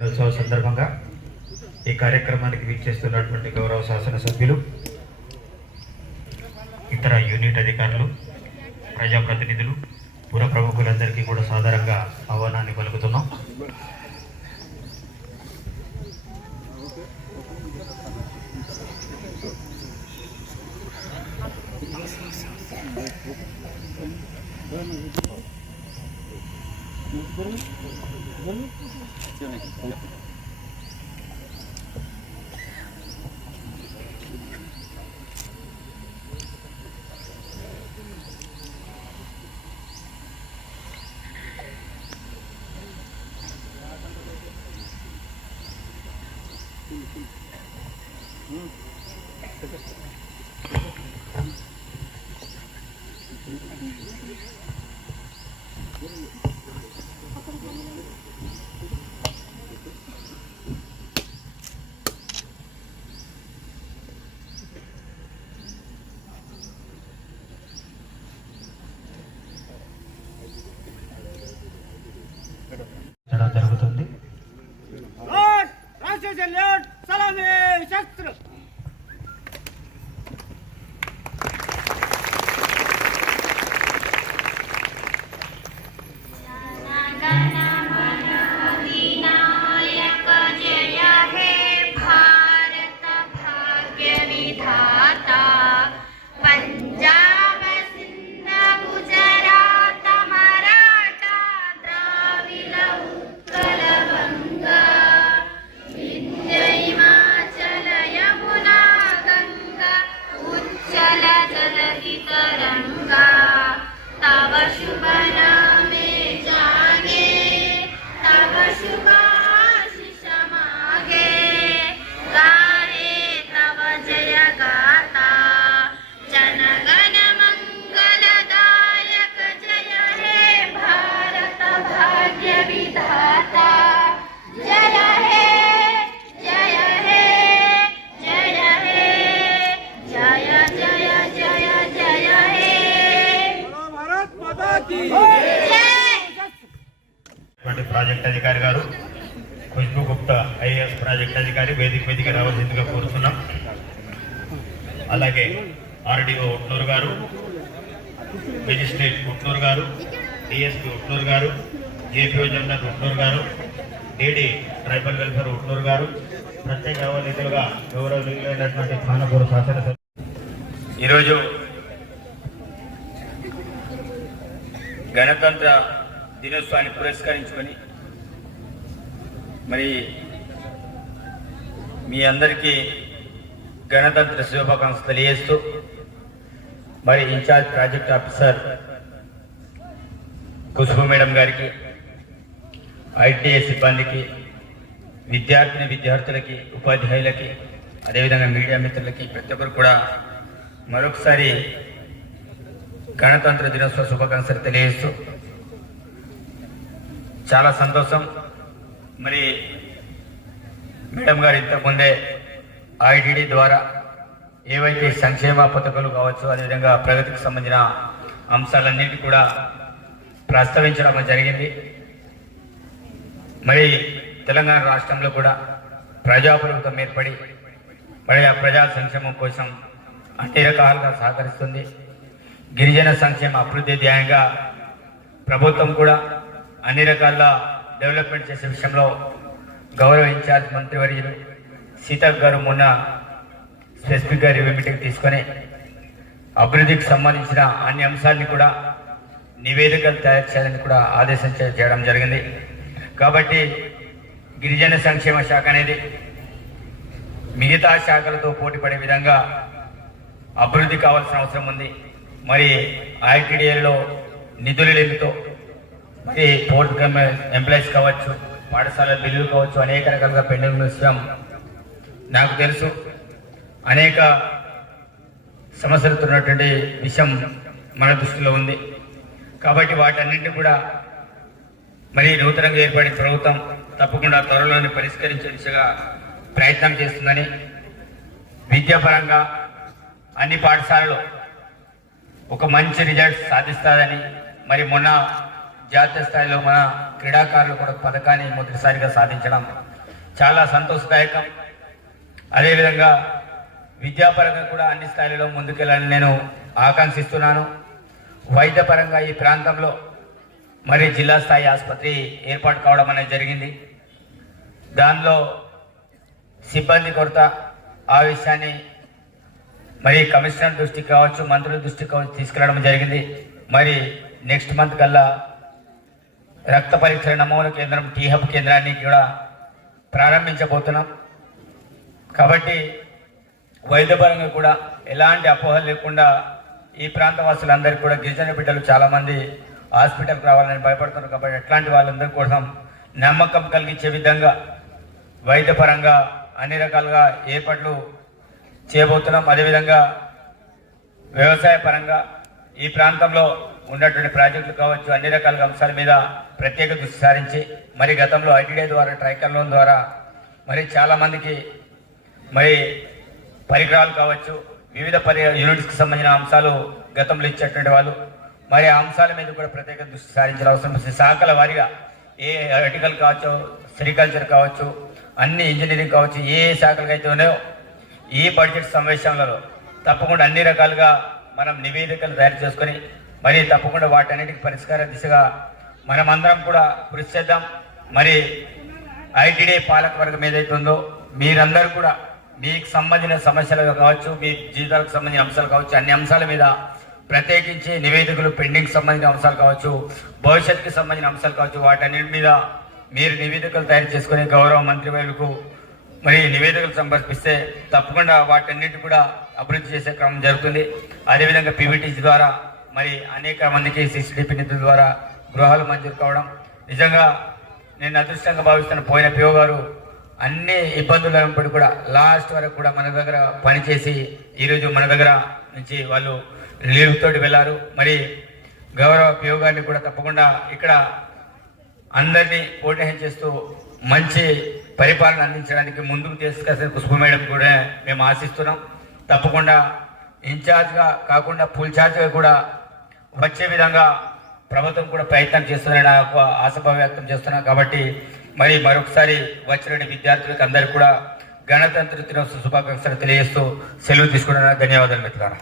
దినోత్సవ సందర్భంగా ఈ కార్యక్రమానికి వీక్షిస్తున్నటువంటి గౌరవ శాసనసభ్యులు, ఇతర యూనిట్ అధికారులు, ప్రజాప్రతినిధులు, పుర ప్రముఖులందరికీ కూడా సాదరంగా ఆహ్వానాన్ని పలుకుతున్నాం. జరుగుతుంది. ప్రాజెక్ట్ అధికారి గారు ఖుష్బూ గుప్తా ఐఏఎస్ ప్రాజెక్ట్ అధికారి వేదిక మీదకి రావాల్సిందిగా కోరుతున్నాం. అలాగే ఆర్డీఓ ఉట్నూరు గారు, మెజిస్ట్రేట్ ఉట్నూరు గారు, డిఎస్పీ ఉట్నూరు గారు, జేపీఓ జనరల్ ఉట్నూరు గారు, డీడీ ట్రైబల్ వెల్ఫేర్ ఉట్నూరు గారు, ప్రత్యేక అతిథులుగా గౌరవనీయులైనటువంటి ఖానాపూర్ శాసనసభ. ఈరోజు గణతంత్ర దినోత్సవాన్ని పురస్కరించుకొని మరి మీ అందరికీ గణతంత్ర శుభాకాంక్షలు తెలియజేస్తూ మరి incharge project officer Khushboo madam గారికి, ఐటీఐ సిబ్బందికి, విద్యార్థులకి, ఉపాధ్యాయులకి, అదేవిధంగా మీడియా మిత్రులకి, ప్రతి ఒక్కరు కూడా మరొకసారి గణతంత్ర దినోత్సవ శుభాకాంక్షలు తెలియజేస్తూ చాలా సంతోషం. మరి మేడం గారు ఇంతకుముందే ఐడిడి ద్వారా ఏవైతే సంక్షేమ పథకాలు కావచ్చు, అదేవిధంగా ప్రగతికి సంబంధించిన అంశాలన్నింటి కూడా ప్రస్తావించడం జరిగింది. మరి తెలంగాణ రాష్ట్రంలో కూడా ప్రజాప్రభుత్వం ఏర్పడి మరి ఆ ప్రజా సంక్షేమం కోసం అన్ని రకాలుగా సహకరిస్తుంది. గిరిజన సంక్షేమ అభివృద్ధి ధ్యేయంగా ప్రభుత్వం కూడా అన్ని రకాల డెవలప్మెంట్ చేసే విషయంలో గౌరవ ఇన్ఛార్జ్ మంత్రివర్యులు సీతక్ గారు మొన్న స్పెసిఫిక్గా రివ్యూ మీటింగ్ తీసుకొని అభివృద్ధికి సంబంధించిన అన్ని అంశాలని కూడా నివేదికలు తయారు చేయాలని కూడా ఆదేశం చేయడం జరిగింది. కాబట్టి గిరిజన సంక్షేమ శాఖ అనేది మిగతా శాఖలతో పోటీపడే విధంగా అభివృద్ధి కావాల్సిన అవసరం ఉంది. మరి ఐటీడీఏలో నిధులు లేమితో మరి పోర్ట్ ఎంప్లాయీస్ కావచ్చు, పాఠశాల బిల్లులు కావచ్చు, అనేక రకాలుగా పెండింగ్ విషయం నాకు తెలుసు. అనేక సమస్యలతో ఉన్నటువంటి విషయం మన దృష్టిలో ఉంది. కాబట్టి వాటన్నింటినీ కూడా మరి నూతనంగా ఏర్పడిన ప్రభుత్వం తప్పకుండా త్వరలోనే పరిష్కరించే దిశగా ప్రయత్నం చేస్తుందని, విద్యాపరంగా అన్ని పాఠశాలలో ఒక మంచి రిజల్ట్స్ సాధిస్తారని, మరి మొన్న జాతీయ స్థాయిలో మన క్రీడాకారులు కూడా పథకాన్ని మొదటిసారిగా సాధించడం చాలా సంతోషదాయకం. అదేవిధంగా విద్యాపరంగా కూడా అన్ని స్థాయిలలో ముందుకెళ్ళాలని నేను ఆకాంక్షిస్తున్నాను. వైద్యపరంగా ఈ ప్రాంతంలో మరి జిల్లా స్థాయి ఆసుపత్రి ఏర్పాటు కావడం అనేది జరిగింది. దానిలో సిబ్బంది కొరత, ఆ విషయాన్ని మరి కమిషనర్ దృష్టికి కావచ్చు, మంత్రుల దృష్టికి కావచ్చు తీసుకెళ్లడం జరిగింది. మరి నెక్స్ట్ మంత్ కల్లా రక్త పరీక్షల నమూనా కేంద్రం, టీహబ్ కేంద్రాన్ని కూడా ప్రారంభించబోతున్నాం. కాబట్టి వైద్యపరంగా కూడా ఎలాంటి అపోహలు లేకుండా ఈ ప్రాంత వాసులందరికీ కూడా గిరిజన బిడ్డలు చాలామంది హాస్పిటల్కి రావాలని భయపడుతున్నారు. కాబట్టి అట్లాంటి వాళ్ళందరి కోసం నమ్మకం కలిగించే విధంగా వైద్యపరంగా అన్ని రకాలుగా ఏర్పాట్లు చేయబోతున్నాం. అదేవిధంగా వ్యవసాయ పరంగా ఈ ప్రాంతంలో ఉన్నటువంటి ప్రాజెక్టులు కావచ్చు, అన్ని రకాల అంశాల మీద ప్రత్యేక దృష్టి సారించి మరి గతంలో ఐటీడీ ద్వారా, ట్రైకల్ లోన్ ద్వారా మరి చాలామందికి మరి పరికరాలు కావచ్చు, వివిధ యూనిట్స్కి సంబంధించిన అంశాలు గతంలో ఇచ్చేటువంటి వాళ్ళు మరి ఆ అంశాల మీద కూడా ప్రత్యేక దృష్టి సారించిన అవసరం వస్తుంది. శాఖల వారీగా ఏ ఆర్టికల్ కావచ్చు, సెరికల్చర్ కావచ్చు, అన్ని ఇంజనీరింగ్ కావచ్చు, ఏ శాఖలకు అయితే ఉన్నాయో ఈ బడ్జెట్ సమావేశాలలో తప్పకుండా అన్ని రకాలుగా మనం నివేదికలు తయారు చేసుకొని మరి తప్పకుండా వాటన్నిటికి పరిష్కార దిశగా మనమందరం కూడా కృషి చేద్దాం. మరి ఐటీడీ పాలక వర్గం ఏదైతే ఉందో మీరందరూ కూడా మీకు సంబంధించిన సమస్యలు కావచ్చు, మీ జీవితాలకు సంబంధించిన అంశాలు కావచ్చు, అన్ని అంశాల మీద ప్రత్యేకించి నివేదికలు, పెండింగ్ సంబంధించిన అంశాలు కావచ్చు, భవిష్యత్తుకి సంబంధించిన అంశాలు కావచ్చు, వాటన్నిటి మీద మీరు నివేదికలు తయారు చేసుకుని గౌరవ మంత్రివర్యులకు మరి నివేదికలు సమర్పిస్తే తప్పకుండా వాటన్నిటి కూడా అభివృద్ధి చేసే క్రమం జరుగుతుంది. అదేవిధంగా పీవీటీసీ ద్వారా మరి అనేక మందికి సిసిడిపి నిధుల ద్వారా గృహాలు మంజూరు కావడం నిజంగా నేను అదృష్టంగా భావిస్తున్న. పోయిన పిఓ గారు అన్ని ఇబ్బందులు ఉన్నప్పటికీ కూడా లాస్ట్ వరకు కూడా మన దగ్గర పనిచేసి ఈరోజు మన దగ్గర నుంచి వాళ్ళు లీవ్ తోటి వెళ్ళారు. మరి గౌరవ పిఓ గారిని కూడా తప్పకుండా ఇక్కడ అందరినీ ప్రోత్సహం చేస్తూ మంచి పరిపాలన అందించడానికి ముందుకు తీసుకొస్తే కుసుమ మేడం కూడా మేము ఆశిస్తున్నాం. తప్పకుండా ఇన్ఛార్జ్గా కాకుండా ఫుల్ ఛార్జ్గా కూడా వచ్చే విధంగా ప్రభుత్వం కూడా ప్రయత్నం చేస్తుందని నాకు ఆశాభావం వ్యక్తం చేస్తున్నాం. కాబట్టి మరి మరొకసారి వచ్చిన విద్యార్థులకు అందరికీ కూడా గణతంత్ర దినోత్సవ శుభాకాంక్షలు తెలియజేస్తూ సెలవు తీసుకున్నాను. ధన్యవాదాలు మిత్రులారా.